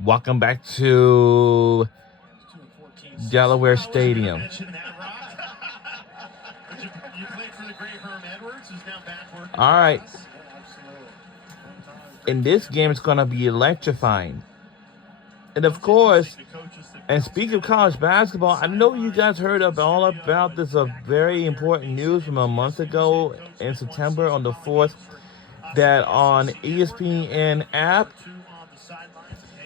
Welcome back to Delaware Stadium. All right. And this game is going to be electrifying. And of course, and speaking of college basketball, I know you guys heard all about this very important news from a month ago in September on the 4th, that on ESPN app,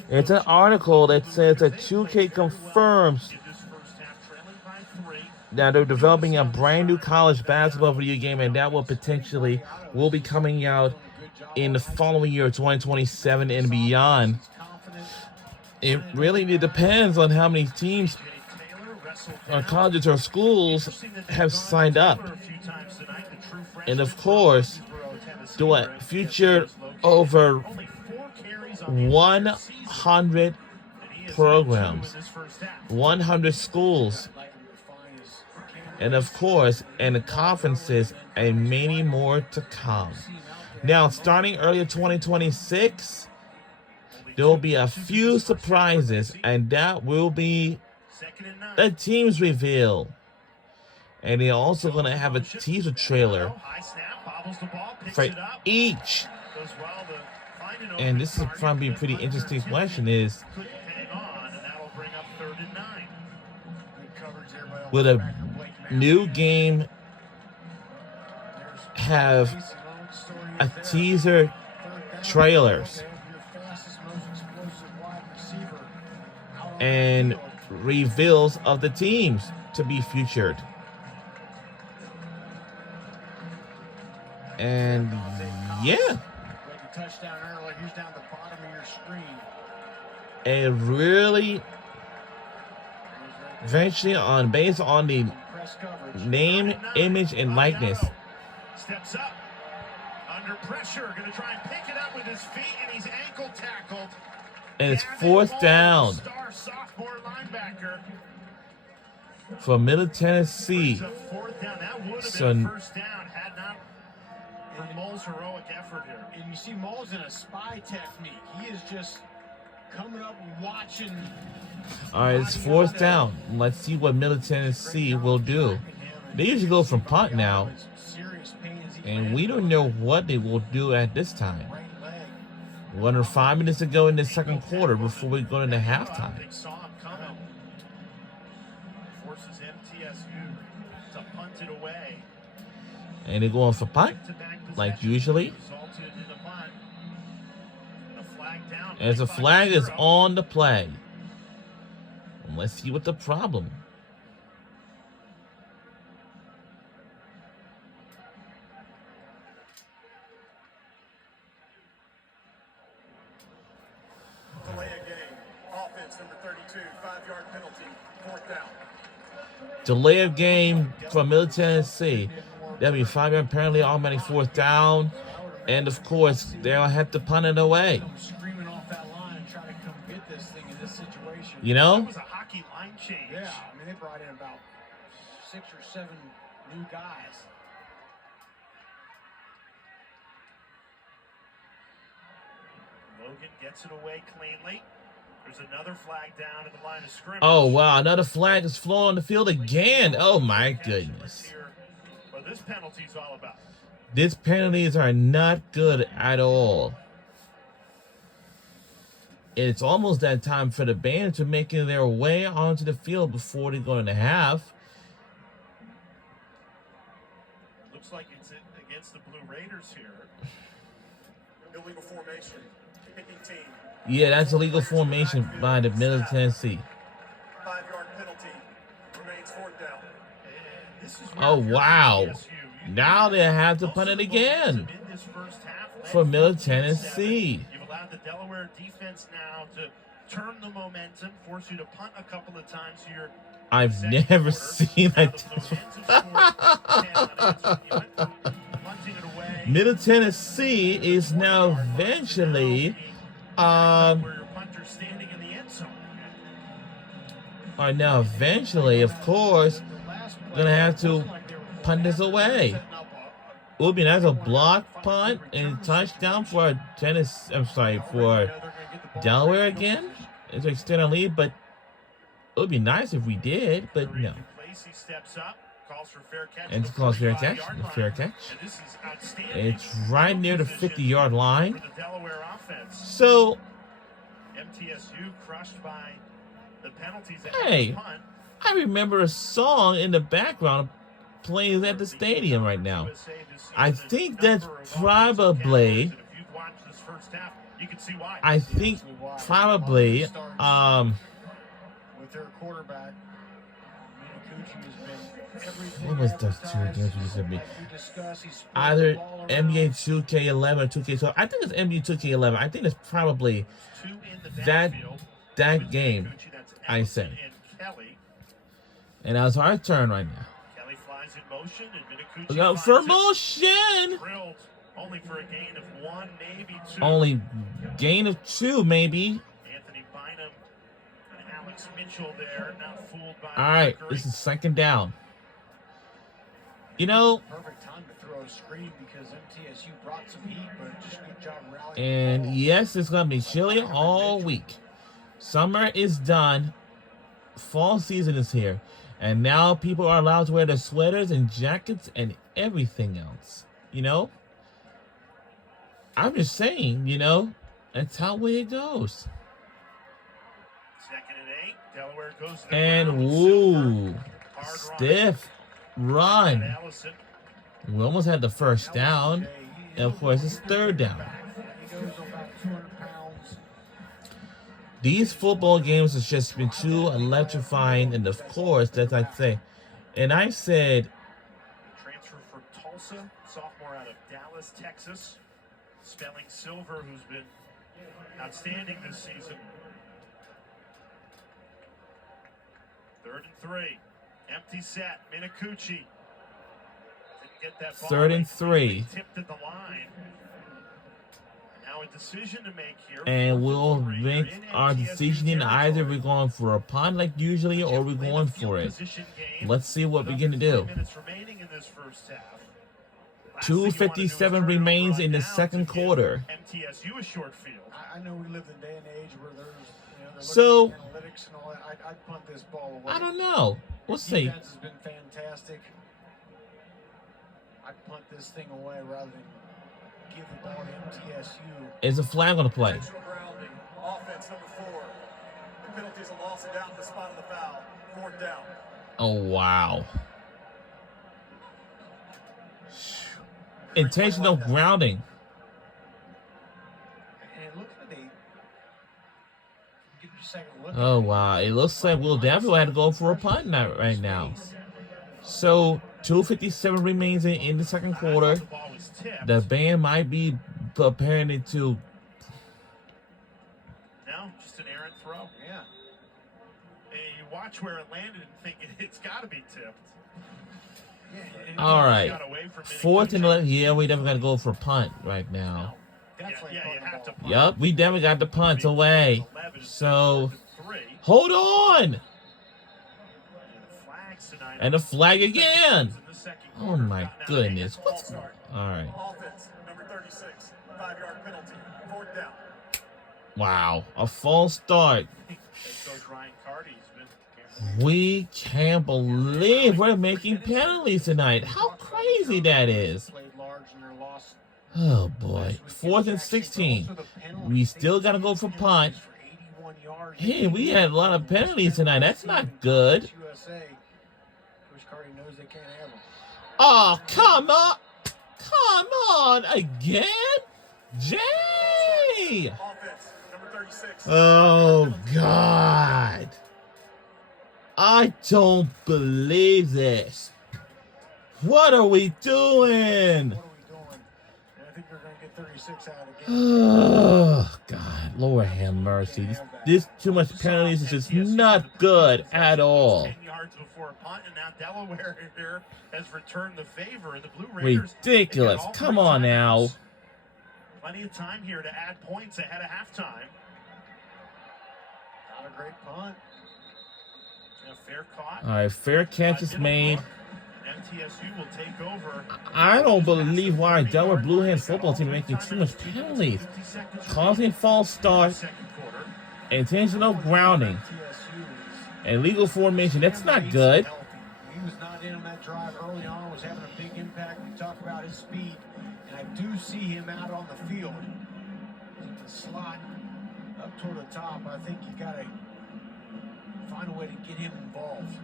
it's an article that says that 2K confirms that they're developing a brand new college basketball video game, and that will be coming out in the following year, 2027 and beyond. It really depends on how many teams or colleges or schools have signed up. And of course, do it featured over 100 programs, 100 schools, and of course, in the conferences, and many more to come. Now, starting early 2026, there will be a few surprises, and that will be the teams reveal. And they're also going to have a teaser trailer for each. And this is probably a pretty interesting question is, will a new game have a teaser trailers and reveals of the teams to be featured? And yeah, it really eventually based on the name, image, and likeness. Steps up under pressure, gonna try and pick it up with his feet, and he's ankle tackled. And it's 4th down for Middle Tennessee. So first down had not for Mole's heroic effort here. And you see Mole's in a spy technique. He is just coming up and watching. All right, it's 4th down. Let's see what Middle Tennessee will do. They usually go from punt now, and we don't know what they will do at this time. We're under 5 minutes to go in the second quarter before we go into halftime. And they're going for punt, like usually. As the flag is on the play. And let's see what the problem. Delay a game. Offense number 32, 5-yard penalty, 4th down. Delay of game from Middle Tennessee. That'll be 5-yard penalty, automatic 4th down. And of course, they'll have to punt it away. You know? That was a hockey line change. Yeah, I mean, they brought in about 6 or 7 new guys. Logan gets it away cleanly. There's another flag down at the line of scrimmage. Oh, wow. Another flag is flown on the field again. Oh, my goodness. Well, this penalty's all about. These penalties are not good at all. It's almost that time for the band to making their way onto the field before they go into half. Looks like it's against the Blue Raiders here. Illegal formation. Kicking team. Yeah, that's illegal formation by the Middle Tennessee. 5-yard penalty. Remains 4th down. Oh, wow. Now they have to punt it again for Middle Tennessee. You've allowed the Delaware defense now to turn the momentum, force you to punt a couple of times here. I've never seen that. Middle Tennessee is now eventually of course, gonna have to punt this away. Will be nice, a block punt and touchdown for Delaware again to extend a lead, but it would be nice if we did, but no. Lacey steps up, calls for fair catch. And it's called fair catch. Fair catch. And this is outstanding. It's right near the 50-yard line. For the Delaware offense. So, MTSU crushed by the penalties. hey, I remember a song in the background playing at the stadium right now. I think that's probably, I think probably, with their quarterback, Minakuchi has been everything. what was those two games you said me? Either NBA 2K11 or 2K12. I think it's NBA 2K11. I think it's probably that game, I say. And now it's our turn right now. Kelly flies in motion, and We got for motion. Drilled, only for a gain of 1, maybe 2. Only gain of 2, maybe. Anthony Bynum and Alex Mitchell there, not fooled by. All right, Mercury. this is second down. You know, Perfect time to throw a screen because MTSU brought some heat, but just good job rallying. and the ball. yes, it's gonna be chilly all week. Summer is done. Fall season is here. And now people are allowed to wear their sweaters and jackets and everything else. You know? I'm just saying, you know, that's how it goes. 2nd and 8. Delaware goes to the And ground with woo, Silver. Hard stiff run. run. Allison. We almost had the first down. And of course, it's third down. He goes about 200 pounds. These football games has just been too electrifying, and of course, as I say, and I said, Transfer from Tulsa, sophomore out of Dallas, Texas. Spelling Silver, who's been outstanding this season. 3rd and 3. Empty set. Minakuchi. Didn't get that ball. 3rd and 3. Tipped at the line. Now a decision to make here. and 4th we'll and 3. make You're in our MTSU decision in either territory. we're going for a punt like usually or we're going for it. Position game. Let's see what we're With going to under 3 do. minutes remaining in this first half. Last thing you wanna do is 2:57 turn it over remains on in the downs second and give quarter. MTSU a short field. I know we live in a day and age where there's, they're So- looking at analytics and all that. I'd punt this ball away. I don't know. We'll see. Defense has been fantastic. I'd punt this thing away rather than give the ball to MTSU. Is a flag on the play? Intentional grounding. Offense number 4. The penalty is a loss of down at the spot of the foul. 4th down. Oh, wow. Intentional grounding. And looking at the give you a second look. Oh, wow. It looks like we'll definitely have to go for a punt right now. So, 2:57 remains in the second quarter. The ball was tipped. The band might be preparing it to. No, just an errant throw. Yeah. And you watch where it landed and think it's got to be tipped. Yeah. All right. Got away from 4th and Minakuchi. 11. Yeah, we definitely got to go for a punt right now. Definitely Yeah, you punt the have to ball. punt. Yup, we definitely got the punt away. 11, So, 3. hold on. And the flags tonight. And a flag again. In the second Oh quarter. my Now, goodness. Ball What's start. all right? Offense number 36. 5-yard penalty. 4th down. Wow, a false start. There goes Ryan Carty. He's been We can't believe we're making penalties tonight. How crazy that is. Played large in their loss Oh boy. last week. 4th and It's actually 16. also the penalty. We still gotta go for punt. For 81 yards. Hey, we had a lot of penalties tonight. That's not good. USA. Coach Carty knows they can't have them. Oh, come on. Come on again? Jay! Offense number 36. Oh, God. I don't believe this. What are we doing? What are we doing? And I think they're going to get 36 out of the game. Oh, God. Lord have mercy. This too much penalties is just not good at all. 10 yards before a punt, and now Delaware here has returned the favor. And the Blue Raiders. Ridiculous. they get all Come 3 on timeouts. now. Plenty of time here to add points ahead of halftime. Not a great punt. And a fair caught. All right, fair catch is Didn't made. look. MTSU will take over. I don't believe why Delaware Blue Hand football team is making too much penalties. Causing false start. Second quarter. Intentional grounding. TSU And legal formation. That's Cam not Bates good. healthy. He was not in on that drive early on, was having a big impact. We talk about his speed, and I do see him out on the field. In the slot up toward the top, I think you got to find a way to get him involved.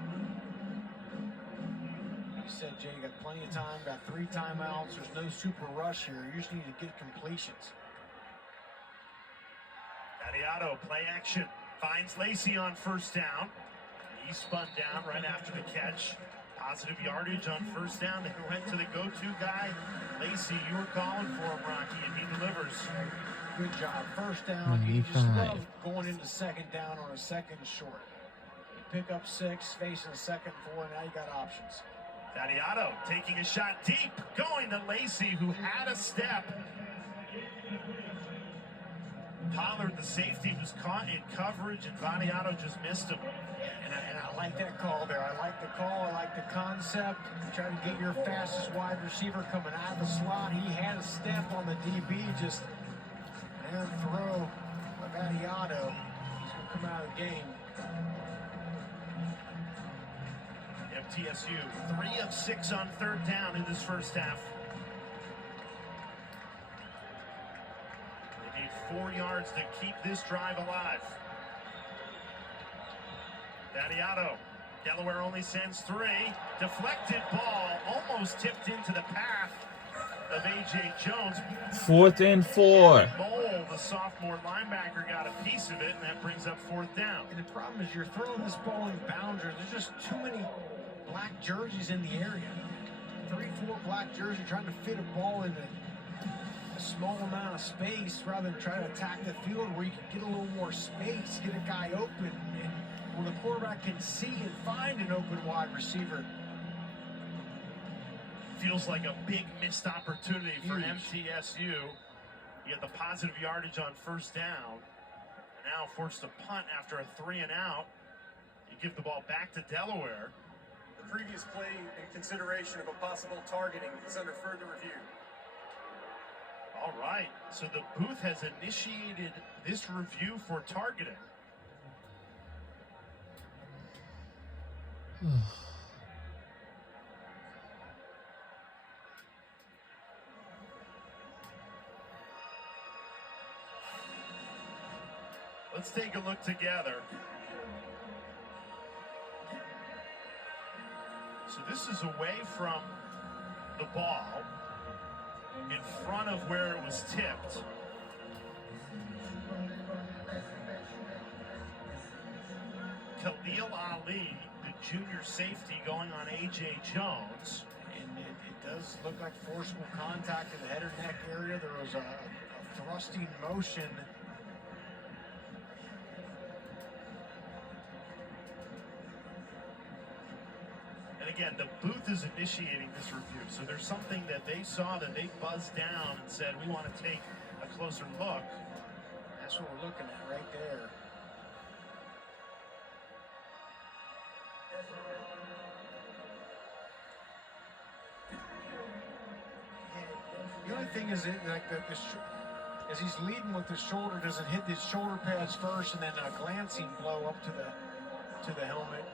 Like you said, Jay, you got plenty of time, got 3 timeouts. There's no super rush here. You just need to get completions. Adiato, play action. Finds Lacey on first down. He spun down right after the catch. Positive yardage on first down. They went to the go-to guy. Lacey, you were calling for him, Rocky, and he delivers. Good job. First down. You just love going into second down on a second short. You pick up 6, facing a second 4, now you got options. Adiato taking a shot deep, going to Lacey, who had a step. Pollard, the safety, was caught in coverage, and Vadiato just missed him. And I like that call there. I like the call. I like the concept. Try to get your fastest wide receiver coming out of the slot. He had a step on the DB, just and throw of Vadiato. He's going to come out of the game. MTSU 3 of 6 on third down in this first half. They need 4 yards to keep this drive alive. Vadiato, Delaware only sends 3. Deflected ball, almost tipped into the path of A.J. Jones. 4th and 4. Mole, the sophomore linebacker, got a piece of it, and that brings up 4th down. And the problem is you're throwing this ball in boundaries. There's just too many black jerseys in the area. 3, 4 black jerseys trying to fit a ball in a small amount of space rather than try to attack the field where you can get a little more space, get a guy open, and where the quarterback can see and find an open wide receiver. Feels like a big missed opportunity for Huge. MTSU. You get the positive yardage on first down. Now forced to punt after a 3 and out. You give the ball back to Delaware. The previous play in consideration of a possible targeting is under further review. All right, so the booth has initiated this review for targeting. Let's take a look together. So this is away from the ball, in front of where it was tipped. Khalil Ali, the junior safety, going on A.J. Jones. And it does look like forcible contact in the head or neck area. There was a thrusting motion. And again, the booth is initiating this review. So there's something that they saw that they buzzed down and said, we want to take a closer look. That's what we're looking at right there. The only thing is, as he's leading with the shoulder, does it hit his shoulder pads first and then a glancing blow up to the helmet?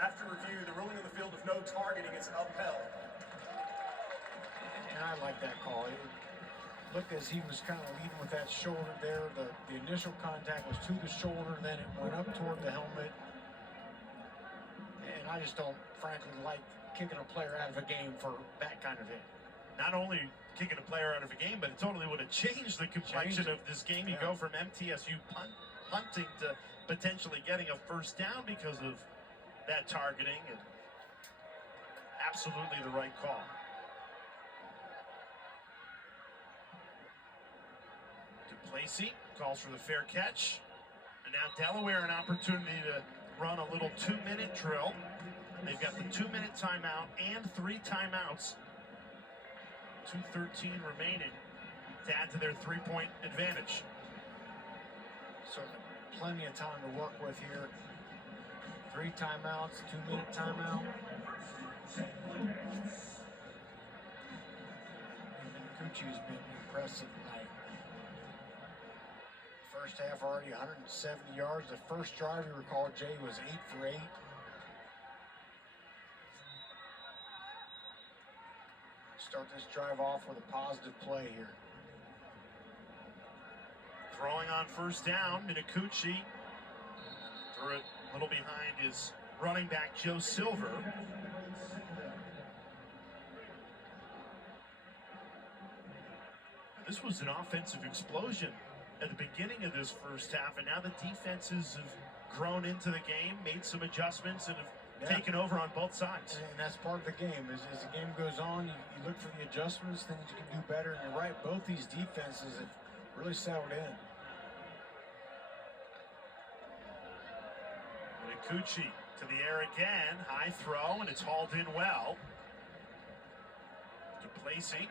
After review, the ruling on the field of no targeting is upheld. And I like that call. It looked as he was kind of leading with that shoulder there. The initial contact was to the shoulder, then it went up toward the helmet. And I just don't, frankly, like kicking a player out of a game for that kind of hit. Not only kicking a player out of a game, but it totally would have changed the complexion of this game. You go from MTSU punting to potentially getting a first down because of that targeting, and absolutely the right call. Duplessis calls for the fair catch, and now Delaware an opportunity to run a little 2-minute drill. They've got the 2-minute timeout and 3 timeouts. 2:13 remaining to add to their 3-point advantage. So plenty of time to work with here. 3 timeouts, 2-minute timeout. has been impressive tonight. First half already 170 yards. The first drive, you recall, Jay, was 8 for 8. Start this drive off with a positive play here. Throwing on first down, Minicucci threw it a little behind his running back, Joe Silver. This was an offensive explosion at the beginning of this first half, and now the defenses have grown into the game, made some adjustments, and have taken over on both sides. And that's part of the game. As the game goes on, you look for the adjustments, things you can do better. And you're right, both these defenses have really settled in. Minicucci to the air again, high throw, and it's hauled in well. DePlacy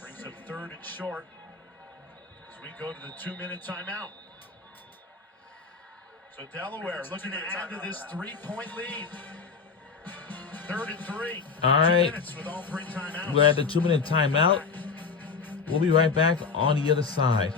brings up 3rd and short as we go to the 2-minute timeout. So Delaware looking to add to this 3-point lead. 3rd and 3. All right. 2 minutes with all 3 timeouts. We're at the 2-minute timeout. We'll be right back on the other side.